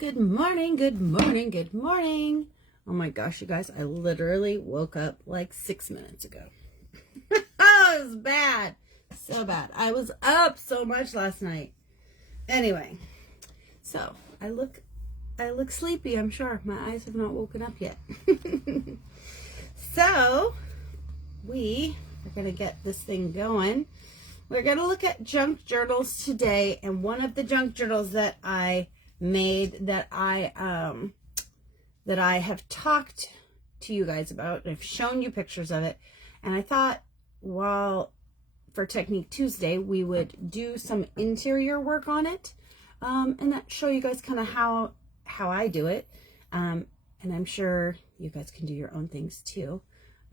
Good morning, good morning, good morning. Oh my gosh, you guys, I literally woke up like 6 minutes ago. Oh, it was bad. So bad. I was up so much last night. Anyway, so I look sleepy, I'm sure. My eyes have not woken up yet. So, we are going to get this thing going. We're going to look at junk journals today, and one of the junk journals that I made that I have talked to you guys about, and I've shown you pictures of it, and I thought, well, for Technique Tuesday, we would do some interior work on it, and that show you guys kind of how I do it, and I'm sure you guys can do your own things too.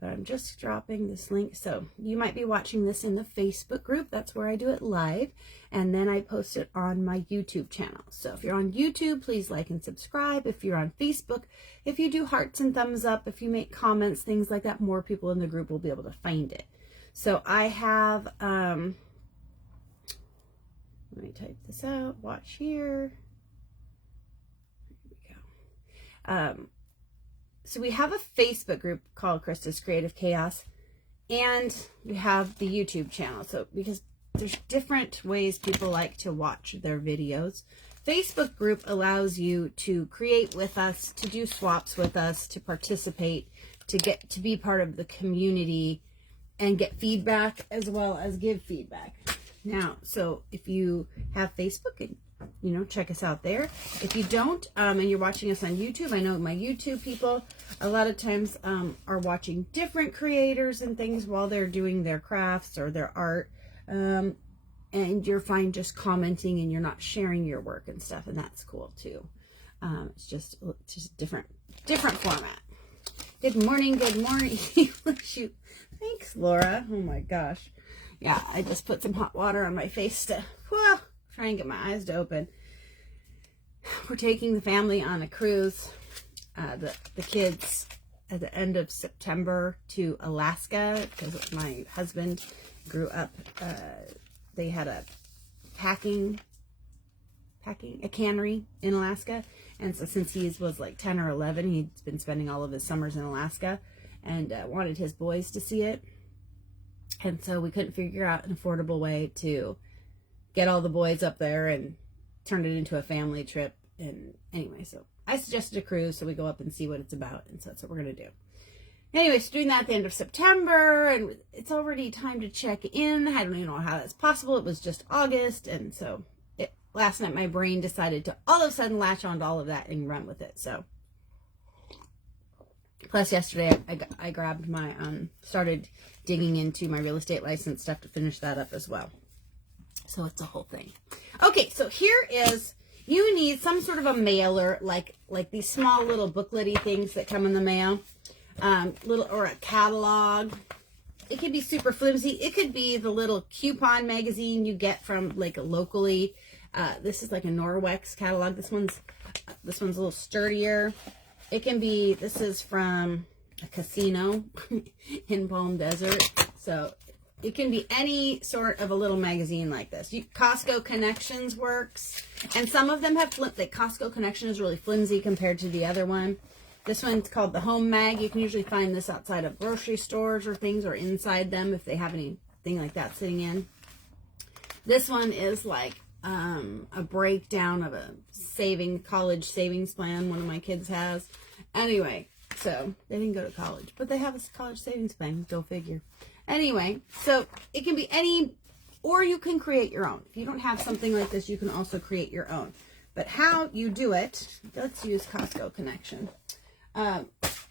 But I'm just dropping this link. So you might be watching this in the Facebook group. That's where I do it live. And then I post it on my YouTube channel. So if you're on YouTube, please like and subscribe. If you're on Facebook, if you do hearts and thumbs up, if you make comments, things like that, more people in the group will be able to find it. So I have, let me type this out. Watch here. There we go. So we have a Facebook group called Krista's Creative Chaos, and we have the YouTube channel. So because there's different ways people like to watch their videos. Facebook group allows you to create with us, to do swaps with us, to participate, to get to be part of the community and get feedback as well as give feedback. Now, so if you have Facebook, and check us out there. If you don't, and you're watching us on YouTube, I know my YouTube people a lot of times are watching different creators and things while they're doing their crafts or their art, and you're fine just commenting and you're not sharing your work and stuff, and that's cool too. It's just different format. Good morning, good morning. Shoot, thanks, Laura. Oh my gosh, yeah, I just put some hot water on my face to try and get my eyes to open. We're taking the family on a cruise, the kids, at the end of September to Alaska, because my husband grew up, they had a cannery in Alaska, and so since he was like 10 or 11, he'd been spending all of his summers in Alaska, and wanted his boys to see it, and so we couldn't figure out an affordable way to get all the boys up there and turn it into a family trip. And anyway, so I suggested a cruise, so we go up and see what it's about, and so that's what we're going to do. Anyway, so doing that at the end of September, and it's already time to check in. I don't even know how that's possible. It was just August, and so last night my brain decided to all of a sudden latch onto all of that and run with it. So plus yesterday I grabbed my started digging into my real estate license stuff to finish that up as well. So it's a whole thing. Okay, so here is, you need some sort of a mailer, like these small little booklet-y things that come in the mail, or a catalog. It could be super flimsy. It could be the little coupon magazine you get from like locally. This is like a Norwex catalog. This one's a little sturdier. It can be, this is from a casino in Palm Desert. So it can be any sort of a little magazine like this. Costco Connections works. And some of them have Costco Connection is really flimsy compared to the other one. This one's called the Home Mag. You can usually find this outside of grocery stores or things, or inside them if they have anything like that sitting in. This one is like a breakdown of a college savings plan one of my kids has. Anyway, so they didn't go to college, but they have a college savings plan. Go figure. Anyway, so it can be any, or you can create your own. If you don't have something like this, you can also create your own. But how you do it, let's use Costco Connection.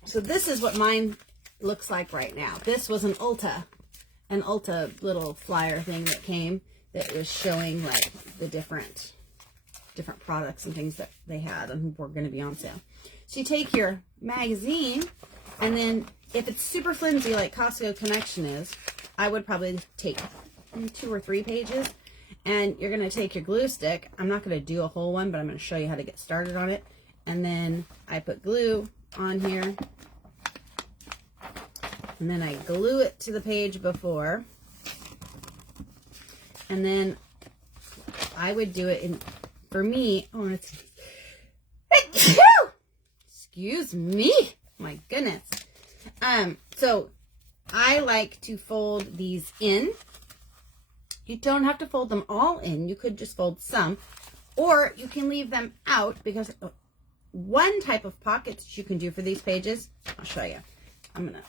So this is what mine looks like right now. This was an Ulta little flyer thing that came that was showing like the different products and things that they had and were going to be on sale. So you take your magazine, and then if it's super flimsy like Costco Connection is, I would probably take 2 or 3 pages, and you're going to take your glue stick. I'm not going to do a whole one, but I'm going to show you how to get started on it. And then I put glue on here, and then I glue it to the page before, and then I would do it in, for me, oh, it's excuse me. My goodness. So I like to fold these in. You don't have to fold them all in. You could just fold some, or you can leave them out, because one type of pockets you can do for these pages, I'll show you. I'm gonna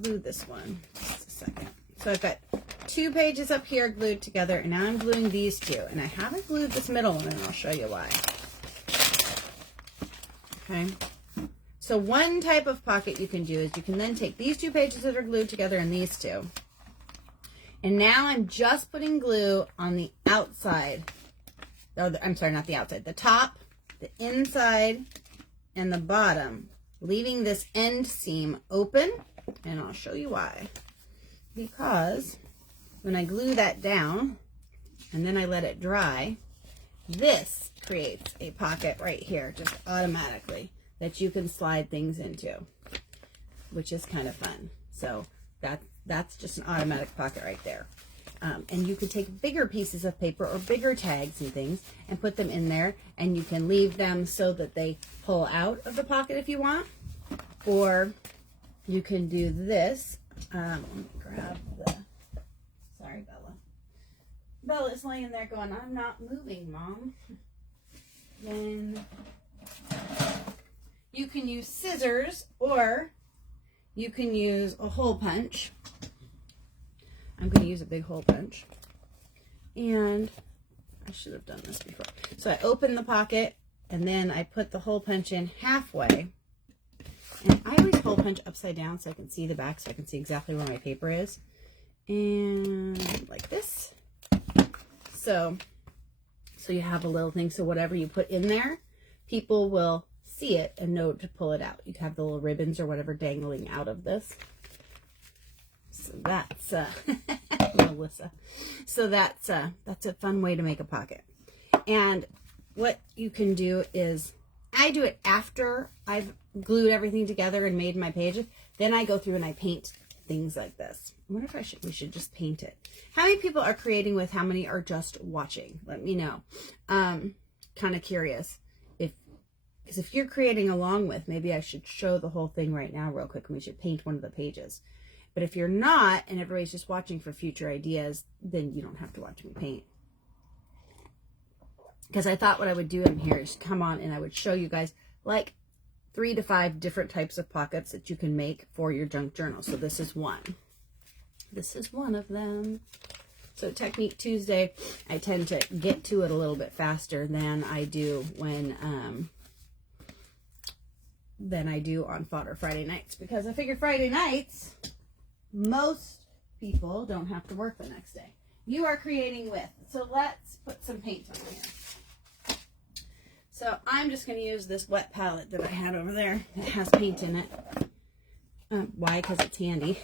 glue this one just a second. So I've got 2 pages up here glued together, and now I'm gluing these 2, and I haven't glued this middle one, and I'll show you why. Okay. So one type of pocket you can do is you can then take these 2 pages that are glued together and these 2. And now I'm just putting glue on the outside. Oh, I'm sorry, not the outside. The top, the inside, and the bottom. Leaving this end seam open. And I'll show you why. Because when I glue that down, and then I let it dry, this creates a pocket right here, just automatically, that you can slide things into, which is kind of fun. So that's just an automatic pocket right there. And you could take bigger pieces of paper or bigger tags and things and put them in there, and you can leave them so that they pull out of the pocket if you want. Or you can do this. Let me grab the, sorry, Bella. Bella's laying there going, I'm not moving, Mom. Then you can use scissors, or you can use a hole punch. I'm going to use a big hole punch. And I should have done this before. So I open the pocket, and then I put the hole punch in halfway. And I always hole punch upside down so I can see the back, so I can see exactly where my paper is. And like this. So you have a little thing. So whatever you put in there, people will see it and know to pull it out. You have the little ribbons or whatever dangling out of this. So that's Melissa. So that's a fun way to make a pocket. And what you can do is, I do it after I've glued everything together and made my pages. Then I go through and I paint things like this. I wonder if we should just paint it. How many people are creating with? How many are just watching? Let me know. Kind of curious. Because if you're creating along with, maybe I should show the whole thing right now real quick, and we should paint one of the pages. But if you're not, and everybody's just watching for future ideas, then you don't have to watch me paint. Because I thought what I would do in here is come on and I would show you guys like 3 to 5 different types of pockets that you can make for your junk journal. So this is one. This is one of them. So Technique Tuesday, I tend to get to it a little bit faster than I do when on Fodder Friday nights, because I figure Friday nights most people don't have to work the next day. You are creating with. So let's put some paint on here. So I'm just going to use this wet palette that I had over there. It has paint in it. Why? Because it's handy.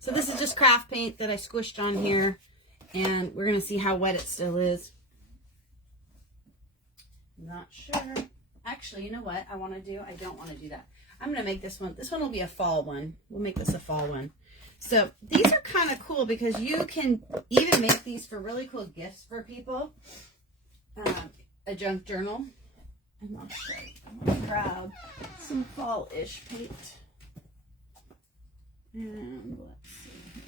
So this is just craft paint that I squished on here. And we're going to see how wet it still is. Not sure. Actually, you know what I want to do? I don't want to do that. I'm going to make this one. This one will be a fall one. We'll make this a fall one. So these are kind of cool because you can even make these for really cool gifts for people. A junk journal. And I'm going to grab some fall-ish paint. And let's see here.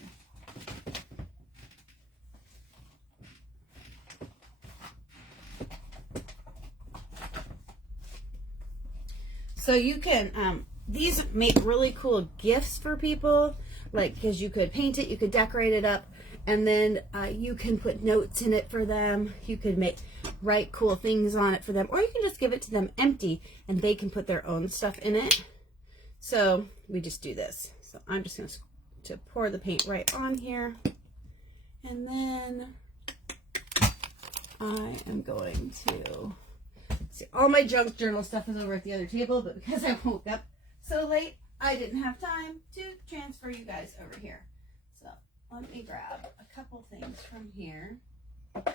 So you can, these make really cool gifts for people, like, because you could paint it, you could decorate it up, and then you can put notes in it for them. You could write cool things on it for them, or you can just give it to them empty, and they can put their own stuff in it. So we just do this. So I'm just going to pour the paint right on here, and then I am going to... See, all my junk journal stuff is over at the other table, but because I woke up so late, I didn't have time to transfer you guys over here. So let me grab a couple things from here. Let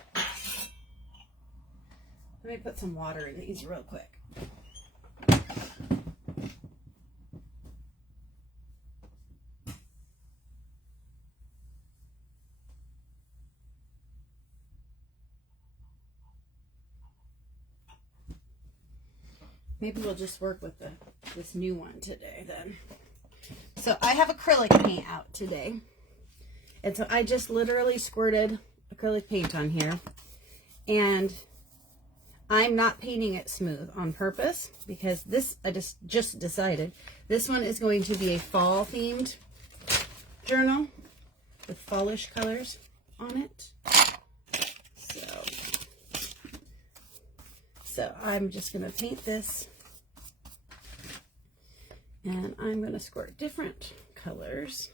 me put some water in these real quick. maybe we'll just work with this new one today then. So I have acrylic paint out today. And so I just literally squirted acrylic paint on here. And I'm not painting it smooth on purpose because this, I just decided, this one is going to be a fall themed journal with fallish colors on it. So I'm just going to paint this, and I'm going to squirt different colors.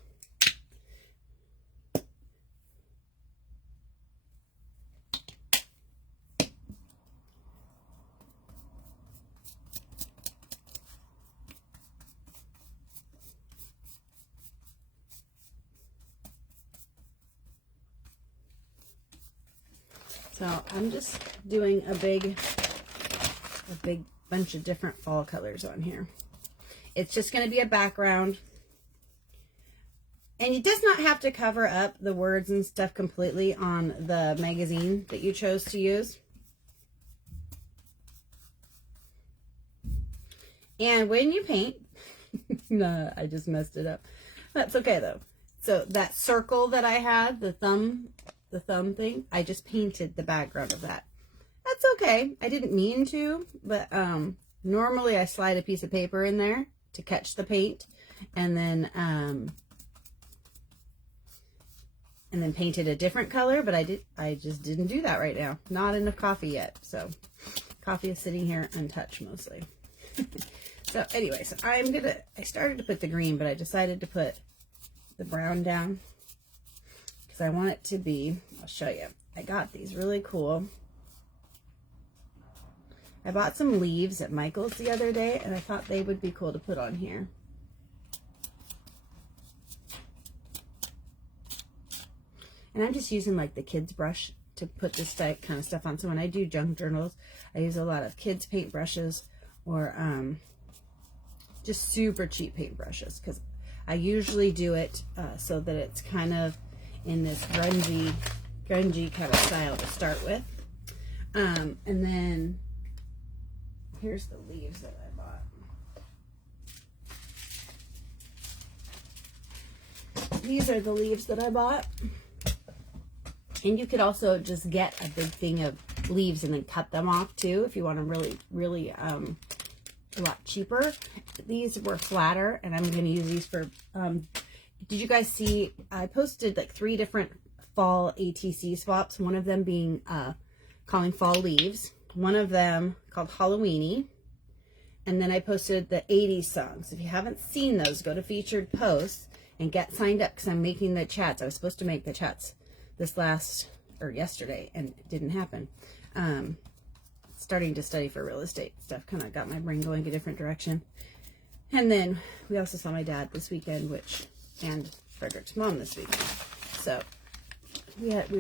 So I'm just doing a big bunch of different fall colors on here. It's just going to be a background. And it does not have to cover up the words and stuff completely on the magazine that you chose to use. And when you paint, no, I just messed it up. That's okay though. So that circle that I had, the thumb thing, I just painted the background of that. That's okay. I didn't mean to, but normally I slide a piece of paper in there to catch the paint, and then paint it a different color, but I just didn't do that right now. Not enough coffee yet, so coffee is sitting here untouched mostly. So anyway, so I started to put the green, but I decided to put the brown down because I want it to be, I'll show you. I got these really cool. I bought some leaves at Michael's the other day, and I thought they would be cool to put on here. And I'm just using like the kids brush to put this kind of stuff on. So when I do junk journals, I use a lot of kids paint brushes or just super cheap paint brushes, because I usually do it so that it's kind of in this grungy kind of style to start with. And then here's the leaves that I bought. These are the leaves that I bought. And you could also just get a big thing of leaves and then cut them off too if you want them really a lot cheaper. These were flatter, and I'm going to use these for, did you guys see, I posted like 3 different fall ATC swaps, one of them being calling fall leaves, one of them called Halloweeny, and then I posted the 80s songs. If you haven't seen those, go to featured posts and get signed up, because I'm making the chats. I was supposed to make the chats yesterday, and it didn't happen. Starting to study for real estate stuff kind of got my brain going a different direction. And then we also saw my dad this weekend, and Frederick's mom this weekend. So we had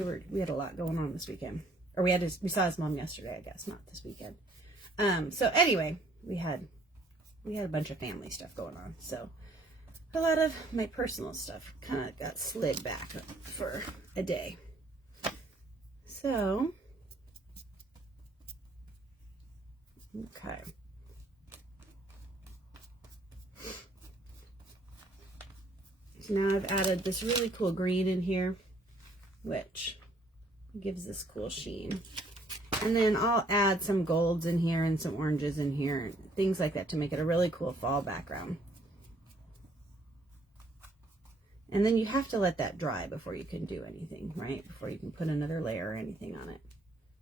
a lot going on this weekend. Or we saw his mom yesterday, I guess, not this weekend. So anyway, we had a bunch of family stuff going on. So a lot of my personal stuff kind of got slid back for a day. So, okay. So now I've added this really cool green in here, which gives this cool sheen. And then I'll add some golds in here and some oranges in here and things like that to make it a really cool fall background. And then you have to let that dry before you can do anything, right? Before you can put another layer or anything on it.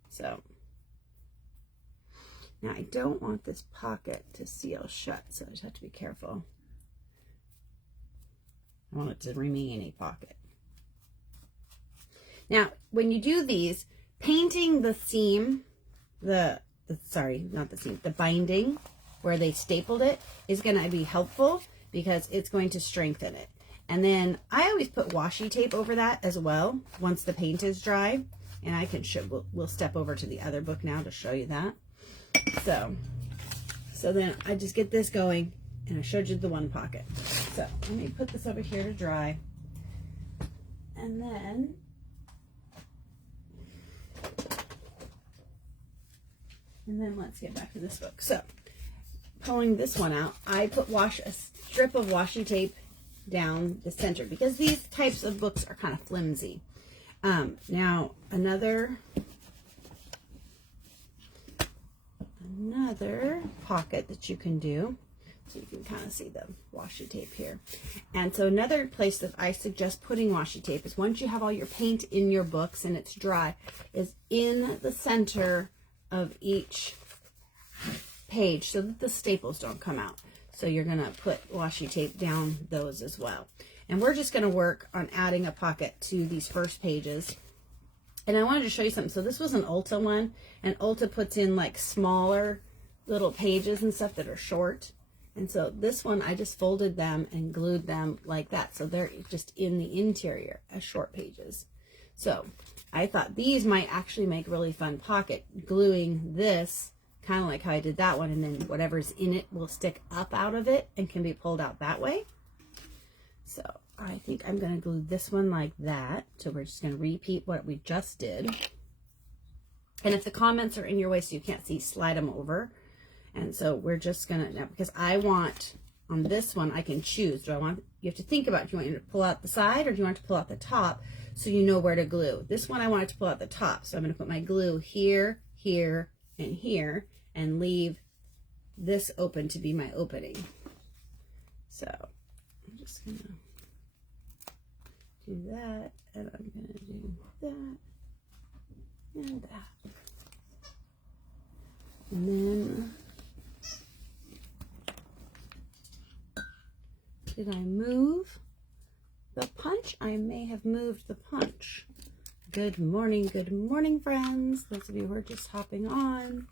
So now I don't want this pocket to seal shut, so I just have to be careful. I want it to remain a pocket. Now, when you do these, painting the seam, the binding where they stapled it is going to be helpful because it's going to strengthen it. And then I always put washi tape over that as well once the paint is dry. And I can show, we'll step over to the other book now to show you that. So then I just get this going, and I showed you the one pocket. So let me put this over here to dry. And then let's get back to this book. So pulling this one out, I put a strip of washi tape down the center because these types of books are kind of flimsy. Now another pocket that you can do, so you can kind of see the washi tape here. And so another place that I suggest putting washi tape is once you have all your paint in your books and it's dry, is in the center of each page so that the staples don't come out. So you're going to put washi tape down those as well. And we're just going to work on adding a pocket to these first pages. And I wanted to show you something. So this was an Ulta one, and Ulta puts in like smaller little pages and stuff that are short. And so this one, I just folded them and glued them like that. So they're just in the interior as short pages. So I thought these might actually make really fun pocket, gluing this kind of like how I did that one, and then whatever's in it will stick up out of it and can be pulled out that way. So I think I'm going to glue this one like that. So we're just going to repeat what we just did. And if the comments are in your way so you can't see, slide them over. And so we're just going to, now because I want, on this one, I can choose. Do I want, you have to think about, do you want to pull out the side or do you want to pull out the top so you know where to glue? This one I want it to pull out the top. So I'm going to put my glue here, here, and here, and leave this open to be my opening. So I'm just going to do that, and I'm going to do that and that. And then, did I move the punch? I may have moved the punch. Good morning, friends. Those of you who are just hopping on.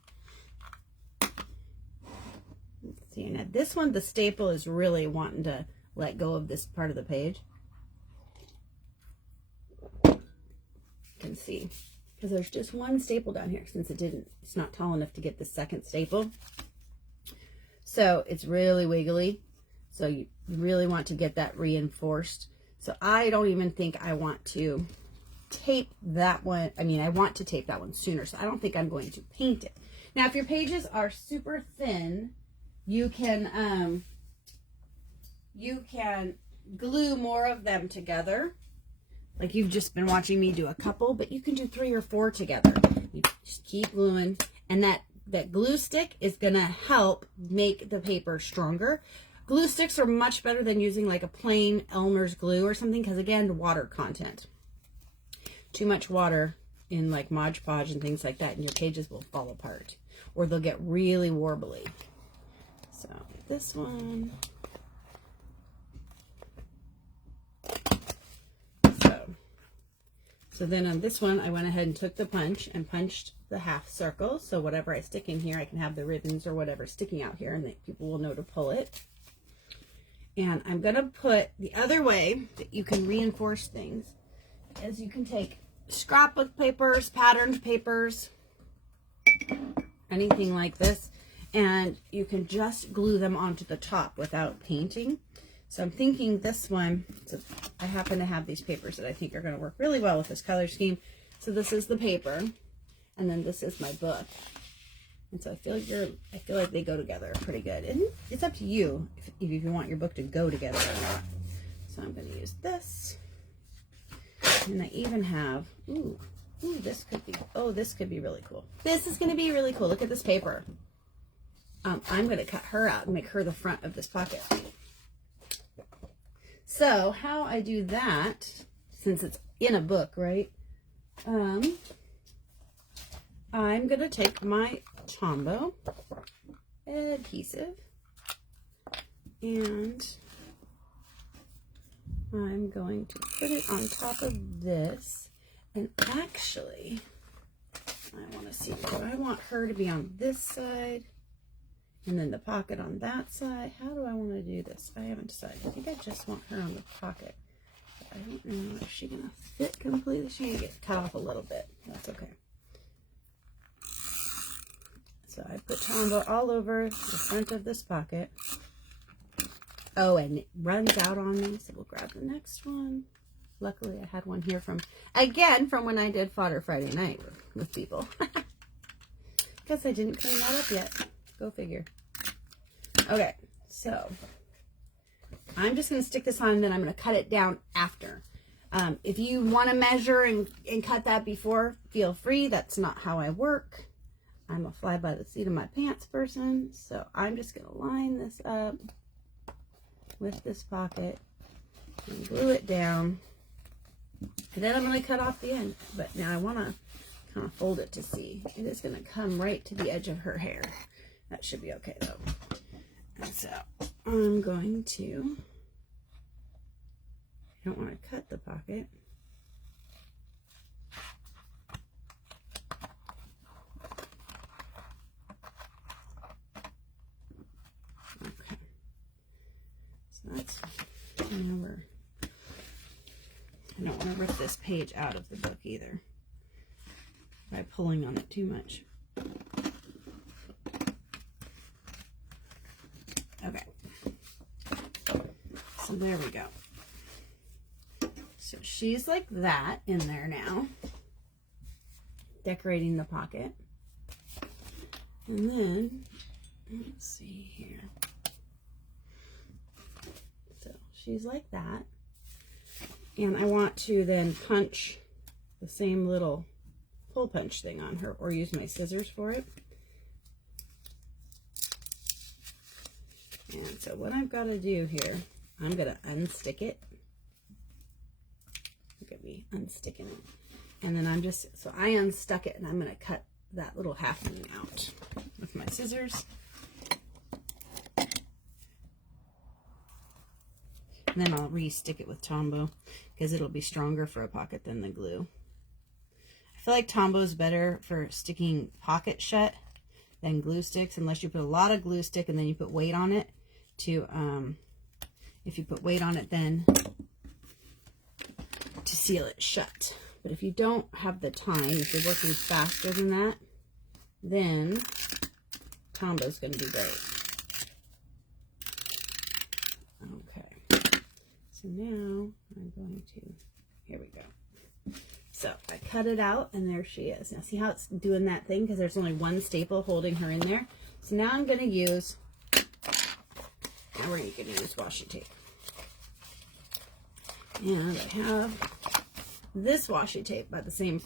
Let's see, now this one, the staple is really wanting to let go of this part of the page. You can see, because there's just one staple down here since it's not tall enough to get the second staple. So it's really wiggly. So you really want to get that reinforced. So I don't even think I want to tape that one. I mean, I want to tape that one sooner, so I don't think I'm going to paint it. Now, if your pages are super thin, you can glue more of them together. Like you've just been watching me do a couple, but you can do 3 or 4 together. You just keep gluing, and that glue stick is gonna help make the paper stronger. Glue sticks are much better than using like a plain Elmer's glue or something, because again, water content. Too much water in like Mod Podge and things like that, and your pages will fall apart, or they'll get really warbly. So this one. So then on this one, I went ahead and took the punch and punched the half circle. So whatever I stick in here, I can have the ribbons or whatever sticking out here, and that people will know to pull it. And I'm going to put the other way that you can reinforce things is you can take scrapbook papers, patterned papers, anything like this, and you can just glue them onto the top without painting. So I'm thinking this one, so I happen to have these papers that I think are going to work really well with this color scheme. So this is the paper, and then this is my book. And so I feel like they go together pretty good. And it's up to you if you want your book to go together or not. So I'm going to use this. And I even have, this could be really cool. This is going to be really cool. Look at this paper. I'm going to cut her out and make her the front of this pocket. So how I do that, since it's in a book, right? I'm going to take my Tombow adhesive and I'm going to put it on top of this. And actually, I want to see, do I want her to be on this side? And then the pocket on that side. How do I want to do this? I haven't decided. I think I just want her on the pocket. But I don't know if she's going to fit completely. She's going to get cut off a little bit. That's okay. So I put Tombow all over the front of this pocket. Oh, and it runs out on me. So we'll grab the next one. Luckily, I had one here from when I did Fodder Friday night with people. Guess I didn't clean that up yet. Go figure. Okay, so I'm just going to stick this on and then I'm going to cut it down after. If you want to measure and cut that before, feel free. That's not how I work. I'm a fly by the seat of my pants person. So I'm just going to line this up with this pocket and glue it down. And then I'm going to cut off the end. But now I want to kind of fold it to see. It is going to come right to the edge of her hair. That should be okay though. And so I'm going to, I don't want to cut the pocket. Okay. So that's, I don't want to rip this page out of the book either by pulling on it too much. Okay. So there we go. So she's like that in there now, decorating the pocket. And then, let's see here. So she's like that. And I want to then punch the same little hole punch thing on her, or use my scissors for it. And so what I've got to do here, I'm going to unstick it. Look at me unsticking it. And then I'm just, so I unstuck it and I'm going to cut that little half moon out with my scissors. And then I'll re-stick it with Tombow because it'll be stronger for a pocket than the glue. I feel like Tombow is better for sticking pockets shut than glue sticks, unless you put a lot of glue stick and then you put weight on it to, if you put weight on it then to seal it shut. But if you don't have the time, if you're working faster than that, then Tombow is going to be great. Okay, so now I'm going to, here we go. So I cut it out and there she is. Now see how it's doing that thing because there's only one staple holding her in there. So now I'm going to use, now we're going to use washi tape. And I have this washi tape by the same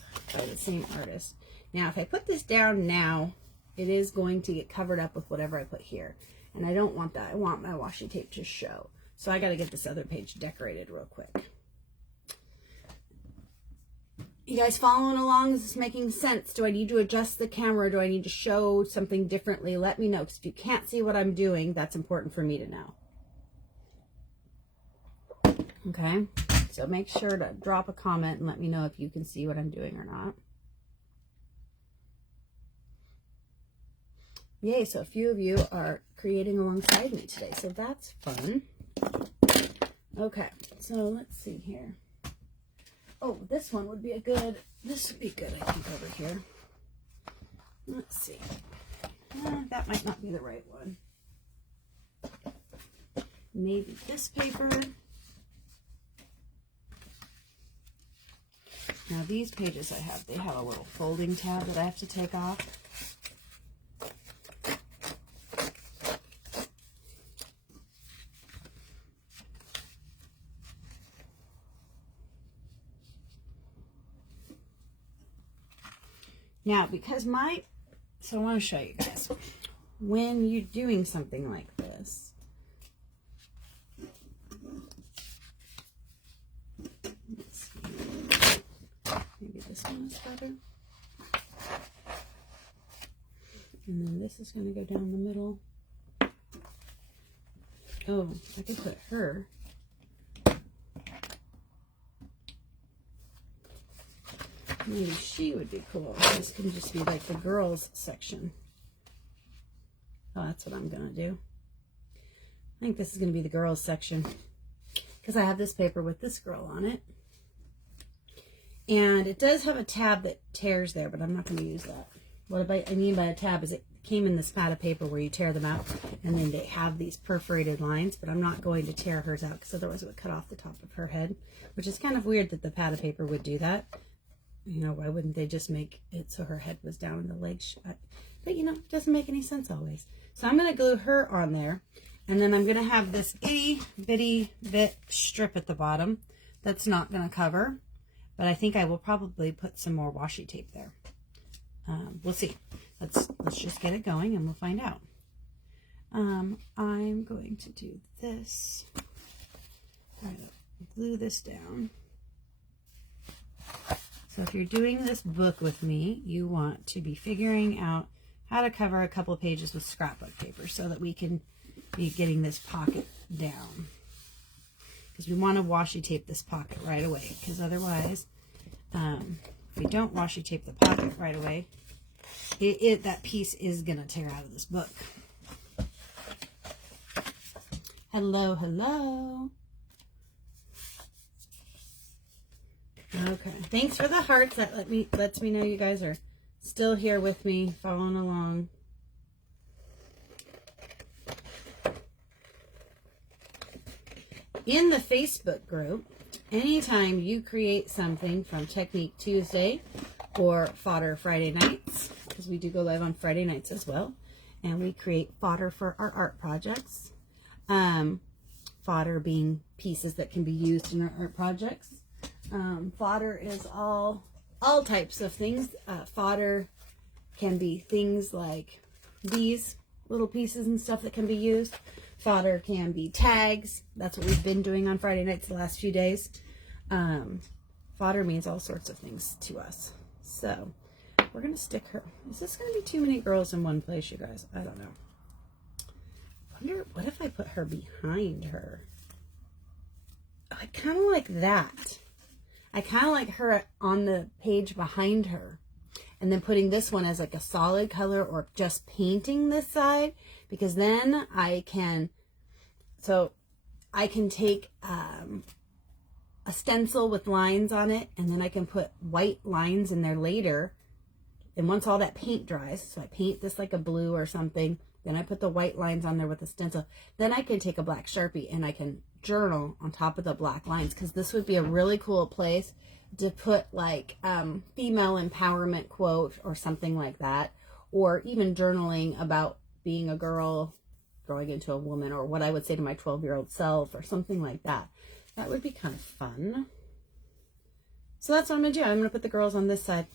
artist. Now if I put this down now, it is going to get covered up with whatever I put here. And I don't want that. I want my washi tape to show. So I got to get this other page decorated real quick. You guys following along? Is this making sense? Do I need to adjust the camera? Do I need to show something differently? Let me know, because if you can't see what I'm doing, that's important for me to know. Okay, so make sure to drop a comment and let me know if you can see what I'm doing or not. Yay, so a few of you are creating alongside me today, so that's fun. Okay, so let's see here. Oh, this one would be a good, this would be good, I think, over here. Let's see. That might not be the right one. Maybe this paper. Now these pages I have, they have a little folding tab that I have to take off. Now, because so I want to show you guys, when you're doing something like this, let's see, maybe this one is better. And then this is going to go down the middle. Oh, I could put her. Maybe she would be cool. This can just be like the girls section. Oh, that's what I'm going to do. I think this is going to be the girls section because I have this paper with this girl on it. And it does have a tab that tears there, but I'm not going to use that. What I mean by a tab is it came in this pad of paper where you tear them out and then they have these perforated lines, but I'm not going to tear hers out because otherwise it would cut off the top of her head, which is kind of weird that the pad of paper would do that. You know, why wouldn't they just make it so her head was down and the legs shut? But, you know, it doesn't make any sense always. So I'm going to glue her on there. And then I'm going to have this itty bitty bit strip at the bottom that's not going to cover. But I think I will probably put some more washi tape there. We'll see. Let's just get it going and we'll find out. I'm going to do this. Try to glue this down. So if you're doing this book with me, you want to be figuring out how to cover a couple pages with scrapbook paper so that we can be getting this pocket down. Because we want to washi tape this pocket right away. Because otherwise, if we don't washi tape the pocket right away, that piece is going to tear out of this book. Hello, hello. Okay, thanks for the hearts. That lets me know you guys are still here with me, following along. In the Facebook group, anytime you create something from Technique Tuesday or Fodder Friday nights, because we do go live on Friday nights as well, and we create fodder for our art projects. Fodder being pieces that can be used in our art projects. Fodder is all types of things. Fodder can be things like these little pieces and stuff that can be used. Fodder can be tags. That's what we've been doing on Friday nights the last few days. Fodder means all sorts of things to us. So we're going to stick her. Is this going to be too many girls in one place, you guys? I don't know. I wonder, what if I put her behind her? Oh, I kind of like that. I kind of like her on the page behind her. And then putting this one as like a solid color or just painting this side. Because then I can take a stencil with lines on it. And then I can put white lines in there later. And once all that paint dries, so I paint this like a blue or something. Then I put the white lines on there with a stencil. Then I can take a black Sharpie and I can journal on top of the black lines, because this would be a really cool place to put like female empowerment quote or something like that, or even journaling about being a girl growing into a woman, or what I would say to my 12-year-old self or something like that. That would be kind of fun. So that's what I'm gonna do. I'm gonna put the girls on this side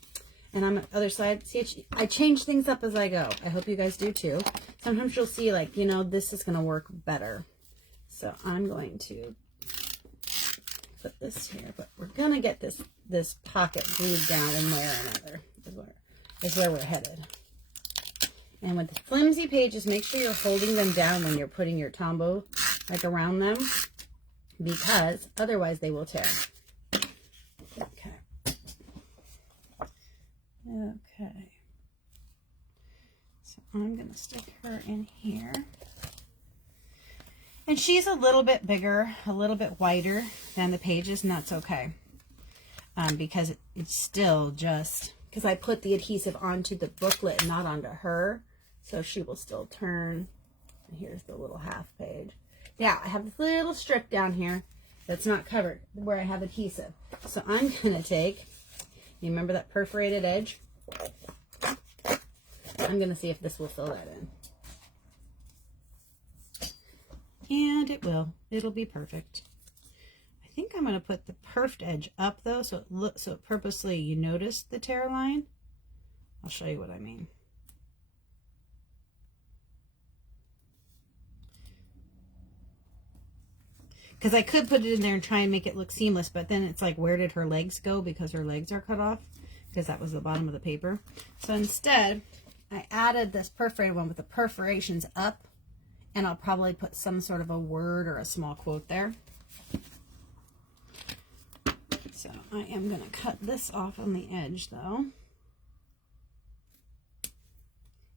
and on the other side. See, I change things up as I go. I hope you guys do too. Sometimes you'll see like, you know, this is gonna work better. So I'm going to put this here, but we're gonna get this pocket glued down in there and other is where we're headed. And with the flimsy pages, make sure you're holding them down when you're putting your Tombow like around them, because otherwise they will tear. Okay. Okay. So I'm gonna stick her in here. And she's a little bit bigger, a little bit wider than the pages, and that's okay. Because it's still just, because I put the adhesive onto the booklet and not onto her, so she will still turn. And here's the little half page. Yeah, I have this little strip down here that's not covered where I have adhesive. So I'm going to take, you remember that perforated edge? I'm going to see if this will fill that in. And it will. It'll be perfect. I think I'm going to put the perfed edge up though, so it purposely you notice the tear line. I'll show you what I mean. Because I could put it in there and try and make it look seamless, but then it's like, where did her legs go? Because her legs are cut off, because that was the bottom of the paper. So instead, I added this perforated one with the perforations up. And I'll probably put some sort of a word or a small quote there. So I am going to cut this off on the edge though.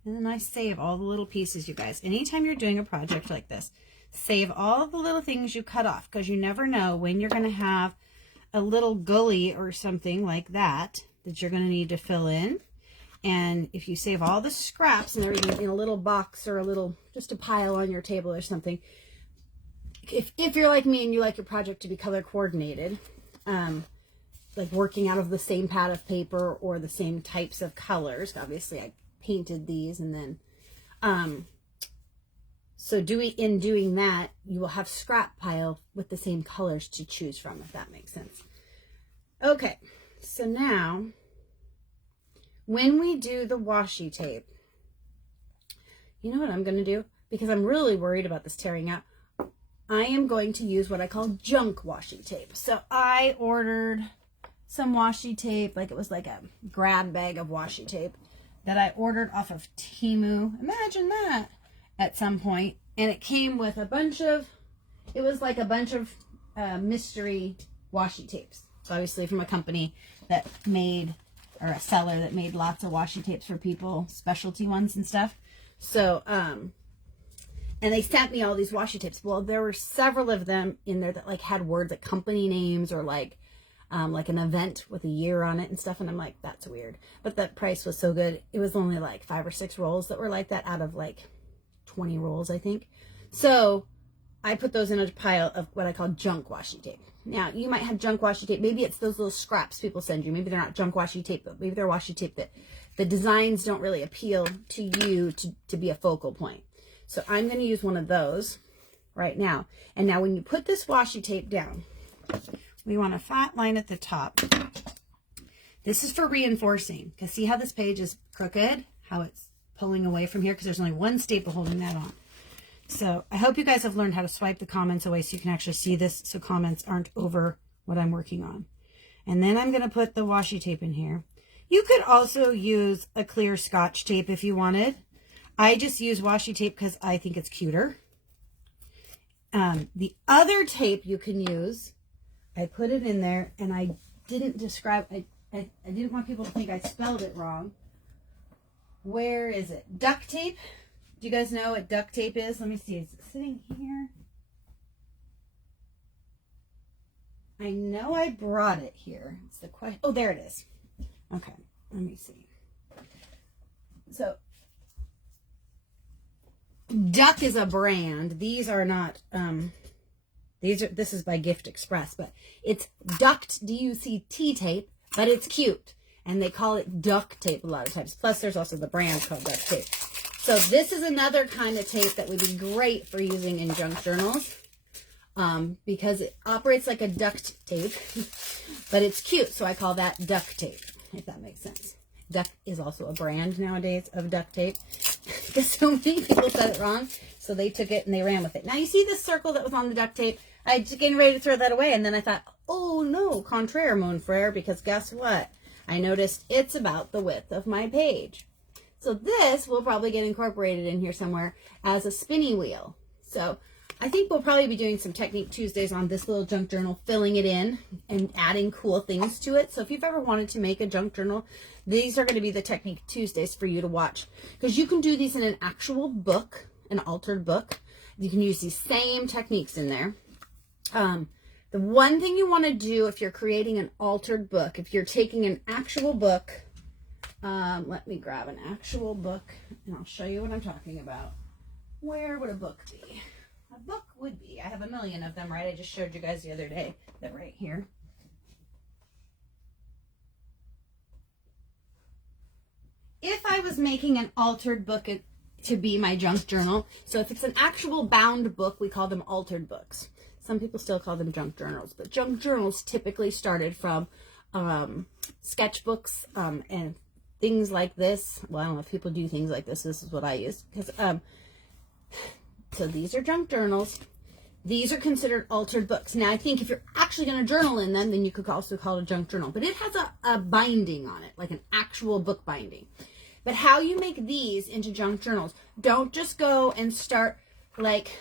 And then I save all the little pieces, you guys. Anytime you're doing a project like this, save all the little things you cut off, because you never know when you're going to have a little gully or something like that you're going to need to fill in. And if you save all the scraps and everything in a little box or a little, just a pile on your table or something, if you're like me and you like your project to be color coordinated, like working out of the same pad of paper or the same types of colors, obviously I painted these and then So in doing that, you will have scrap pile with the same colors to choose from, if that makes sense. Okay, so now when we do the washi tape, you know what I'm going to do? Because I'm really worried about this tearing out. I am going to use what I call junk washi tape. So I ordered some washi tape, like it was like a grab bag of washi tape that I ordered off of Temu. Imagine that. At some point, and it came with a bunch of, it was like a bunch of mystery washi tapes. So obviously from a company that made, or a seller that made lots of washi tapes for people, specialty ones and stuff. So, and they sent me all these washi tapes. Well, there were several of them in there that like had words like company names or like an event with a year on it and stuff. And I'm like, that's weird. But the price was so good. It was only like 5 or 6 rolls that were like that out of like 20 rolls, I think. So I put those in a pile of what I call junk washi tape. Now, you might have junk washi tape. Maybe it's those little scraps people send you. Maybe they're not junk washi tape, but maybe they're washi tape that the designs don't really appeal to you to be a focal point. So I'm going to use one of those right now. And now when you put this washi tape down, we want a flat line at the top. This is for reinforcing, because see how this page is crooked? How it's pulling away from here because there's only one staple holding that on. So I hope you guys have learned how to swipe the comments away so you can actually see this so comments aren't over what I'm working on. And then I'm going to put the washi tape in here. You could also use a clear Scotch tape if you wanted. I just use washi tape because I think it's cuter. The other tape you can use, I put it in there and I didn't describe, I didn't want people to think I spelled it wrong. Where is it? Duct tape. Do you guys know what duct tape is? Let me see. Is it sitting here? I know I brought it here. It's the question. Oh, there it is. Okay. Let me see. So, Duck is a brand. These are not, this is by Gift Express, but it's duct, D-U-C-T tape, but it's cute. And they call it duct tape a lot of times. Plus, there's also the brand called duct tape. So this is another kind of tape that would be great for using in junk journals because it operates like a duct tape, but it's cute. So I call that duct tape, if that makes sense. Duck is also a brand nowadays of duct tape because so many people said it wrong. So they took it and they ran with it. Now, you see this circle that was on the duct tape? I was getting ready to throw that away. And then I thought, oh, no, contraire, mon frere, because guess what? I noticed it's about the width of my page. So this will probably get incorporated in here somewhere as a spinny wheel. So I think we'll probably be doing some Technique Tuesdays on this little junk journal, filling it in and adding cool things to it. So if you've ever wanted to make a junk journal, these are going to be the Technique Tuesdays for you to watch. Because you can do these in an actual book, an altered book. You can use these same techniques in there. The one thing you want to do if you're creating an altered book, if you're taking an actual book, let me grab an actual book and I'll show you what I'm talking about. Where would a book be? A book would be, I have a million of them, right? I just showed you guys the other day. They're right here. If I was making an altered book to be my junk journal, so if it's an actual bound book, we call them altered books. Some people still call them junk journals, but junk journals typically started from sketchbooks and things like this. Well, I don't know if people do things like this. This is what I use. So these are junk journals. These are considered altered books. Now, I think if you're actually going to journal in them, then you could also call it a junk journal. But it has a binding on it, like an actual book binding. But how you make these into junk journals, don't just go and start like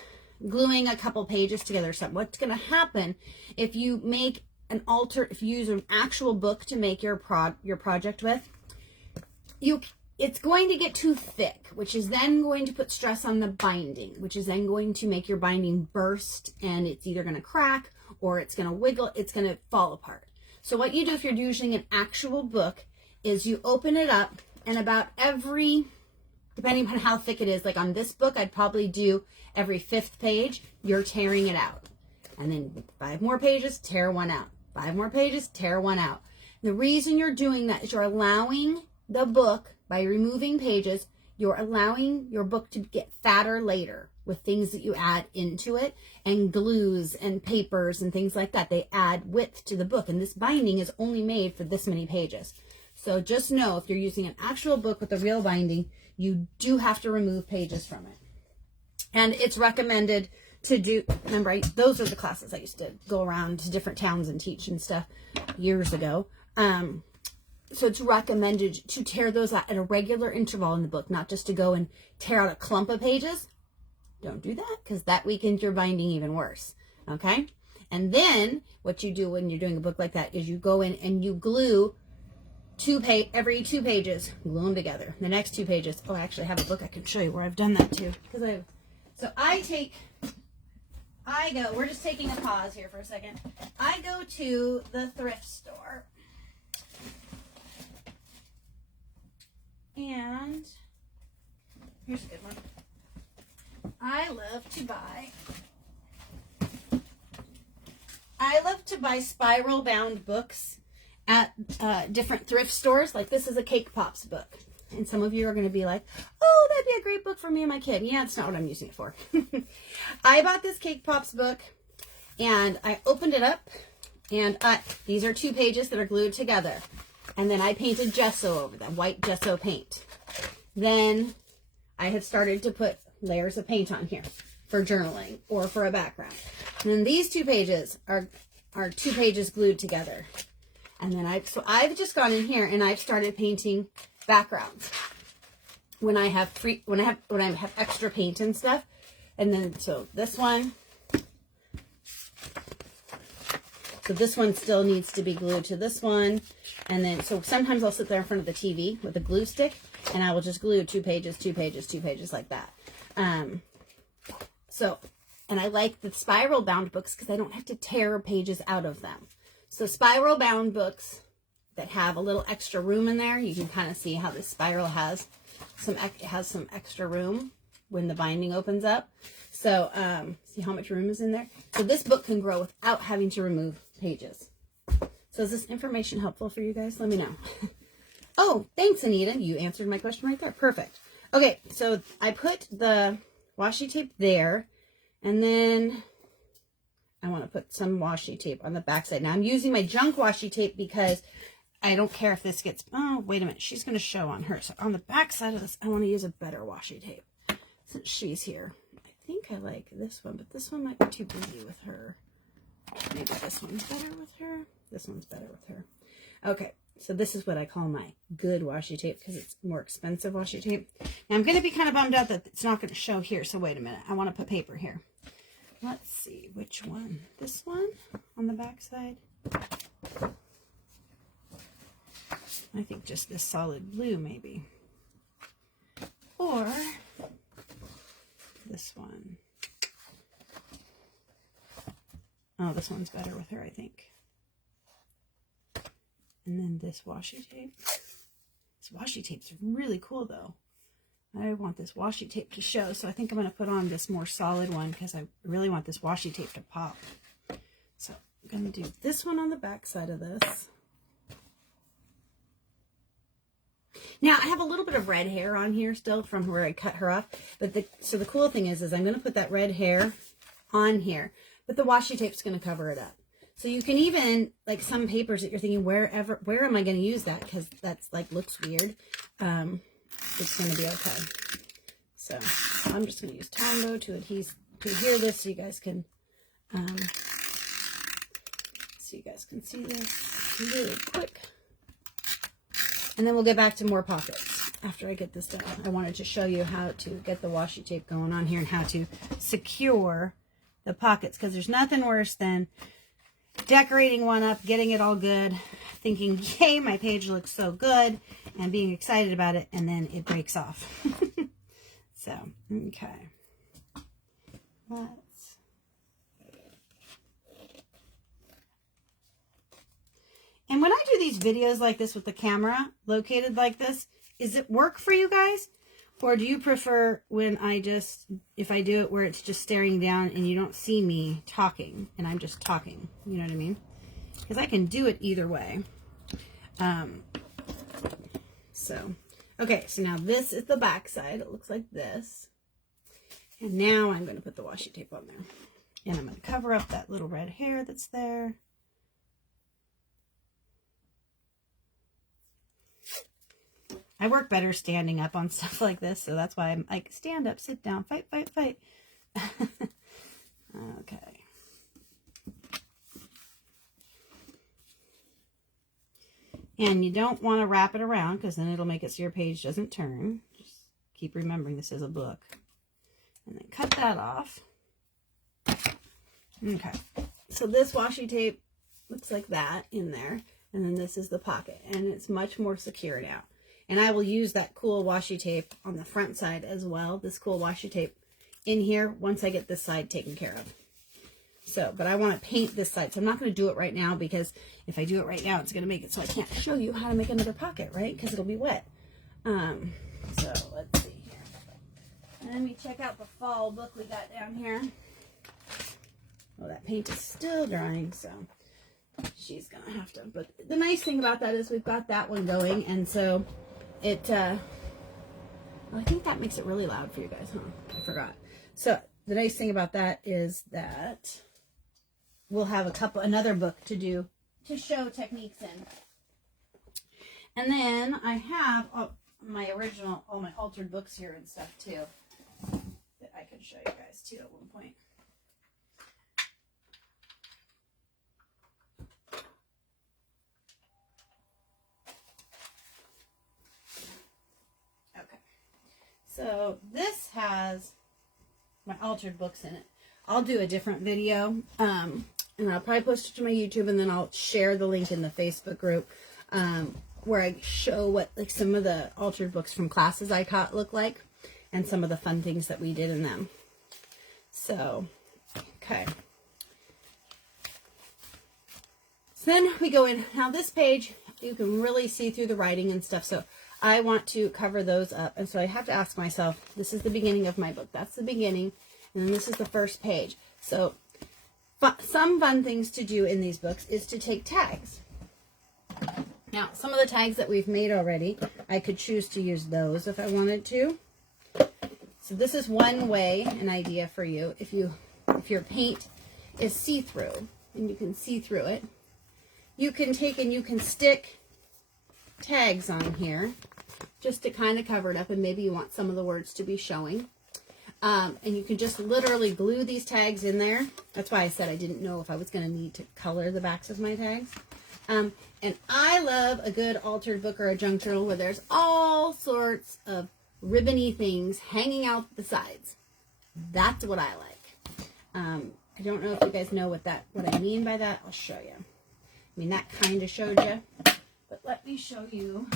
gluing a couple pages together or something. What's going to happen if you make if you use an actual book to make your project with, it's going to get too thick, which is then going to put stress on the binding, which is then going to make your binding burst, and it's either going to crack or it's going to wiggle, it's going to fall apart. So what you do if you're using an actual book is you open it up, and about depending on how thick it is, like on this book, I'd probably do every 5th page, you're tearing it out. And then 5 more pages, tear one out. 5 more pages, tear one out. The reason you're doing that is you're allowing the book, by removing pages, you're allowing your book to get fatter later. with things that you add into it, and glues and papers and things like that. They add width to the book, and this binding is only made for this many pages. So just know, if you're using an actual book with a real binding, you do have to remove pages from it. And it's recommended to do, remember, those are the classes I used to go around to different towns and teach and stuff years ago. So it's recommended to tear those out at a regular interval in the book, not just to go and tear out a clump of pages. Don't do that, because that weakens your binding even worse. Okay? And then what you do when you're doing a book like that is you go in and you glue every 2 pages, glue them together. The next 2 pages. Oh, I actually have a book I can show you where I've done that too. We're just taking a pause here for a second. I go to the thrift store. And here's a good one. I love to buy spiral bound books at different thrift stores. Like, this is a Cake Pops book. And some of you are going to be like, oh, that'd be a great book for me and my kid. Yeah, it's not what I'm using it for. I bought this Cake Pops book, and I opened it up, and these are 2 pages that are glued together. And then I painted gesso over them, white gesso paint. Then I had started to put layers of paint on here for journaling or for a background. And then these 2 pages are 2 pages glued together. And then I've just gone in here and I've started painting backgrounds when I have extra paint and stuff. And then so this one still needs to be glued to this one. And then so sometimes I'll sit there in front of the TV with a glue stick, and I will just glue 2 pages, 2 pages, 2 pages like that. And I like the spiral bound books because I don't have to tear pages out of them. So spiral bound books that have a little extra room in there, you can kind of see how this spiral has some extra room when the binding opens up. So see how much room is in there? So this book can grow without having to remove pages. So is this information helpful for you guys? Let me know. Oh, thanks, Anita. You answered my question right there. Perfect. Okay, so I put the washi tape there, and then I want to put some washi tape on the back side. Now I'm using my junk washi tape because I don't care if this gets, oh, wait a minute. She's going to show on her. So on the back side of this, I want to use a better washi tape since she's here. I think I like this one, but this one might be too busy with her. Maybe this one's better with her. This one's better with her. Okay, so this is what I call my good washi tape because it's more expensive washi tape. Now I'm going to be kind of bummed out that it's not going to show here. So wait a minute. I want to put paper here. Let's see which one. This one on the back side. I think just this solid blue maybe. Or this one. Oh, this one's better with her, I think. And then this washi tape. This washi tape's really cool, though. I want this washi tape to show, so I think I'm going to put on this more solid one because I really want this washi tape to pop. So I'm going to do this one on the back side of this. Now, I have a little bit of red hair on here still from where I cut her off. But so the cool thing is I'm going to put that red hair on here. But the washi tape's going to cover it up. So you can even, like some papers that you're thinking, where am I going to use that? Because that's like, looks weird. It's going to be okay. So I'm just going to use Tombow to adhere this so you guys can, see this really quick. And then we'll get back to more pockets after I get this done. I wanted to show you how to get the washi tape going on here and how to secure the pockets, because there's nothing worse than decorating one up, getting it all good, thinking, yay, my page looks so good, and being excited about it, and then it breaks off. So, okay. And when I do these videos like this with the camera located like this, is it work for you guys? Or do you prefer when if I do it where it's just staring down and you don't see me talking and I'm just talking? You know what I mean? Because I can do it either way. Okay, so now this is the back side. It looks like this. And now I'm going to put the washi tape on there. And I'm going to cover up that little red hair that's there. I work better standing up on stuff like this, so that's why I'm like, stand up, sit down, fight, fight, fight. Okay. And you don't want to wrap it around because then it'll make it so your page doesn't turn. Just keep remembering this is a book. And then cut that off. Okay. So this washi tape looks like that in there. And then this is the pocket. And it's much more secure now. And I will use that cool washi tape on the front side as well. This cool washi tape in here once I get this side taken care of. So, but I want to paint this side. So I'm not going to do it right now because if I do it right now, it's going to make it so I can't show you how to make another pocket, right? Because it'll be wet. So let's see here. Let me check out the fall book we got down here. Oh, that paint is still drying, so she's going to have to. But the nice thing about that is we've got that one going. And so it, well, I think that makes it really loud for you guys, huh? I forgot. So the nice thing about that is that we'll have another book to do to show techniques in. And then I have my altered books here and stuff too that I could show you guys too at one point. Okay, so this has my altered books in it. I'll do a different video, and I'll probably post it to my YouTube, and then I'll share the link in the Facebook group, where I show what like some of the altered books from classes I taught look like, and some of the fun things that we did in them. So, okay. So then we go in. Now this page, you can really see through the writing and stuff, so I want to cover those up. And so I have to ask myself, this is the beginning of my book. That's the beginning. And then this is the first page. So some fun things to do in these books is to take tags. Now, some of the tags that we've made already, I could choose to use those if I wanted to. So this is one way, an idea for you. If your paint is see-through and you can see through it, you can take and you can stick tags on here just to kind of cover it up, and maybe you want some of the words to be showing. And you can just literally glue these tags in there. That's why I said I didn't know if I was going to need to color the backs of my tags. And I love a good altered book or a junk journal where there's all sorts of ribbony things hanging out the sides. That's what I like. I don't know if you guys know what I mean by that. I'll show you. I mean, that kind of showed you. But let me show you.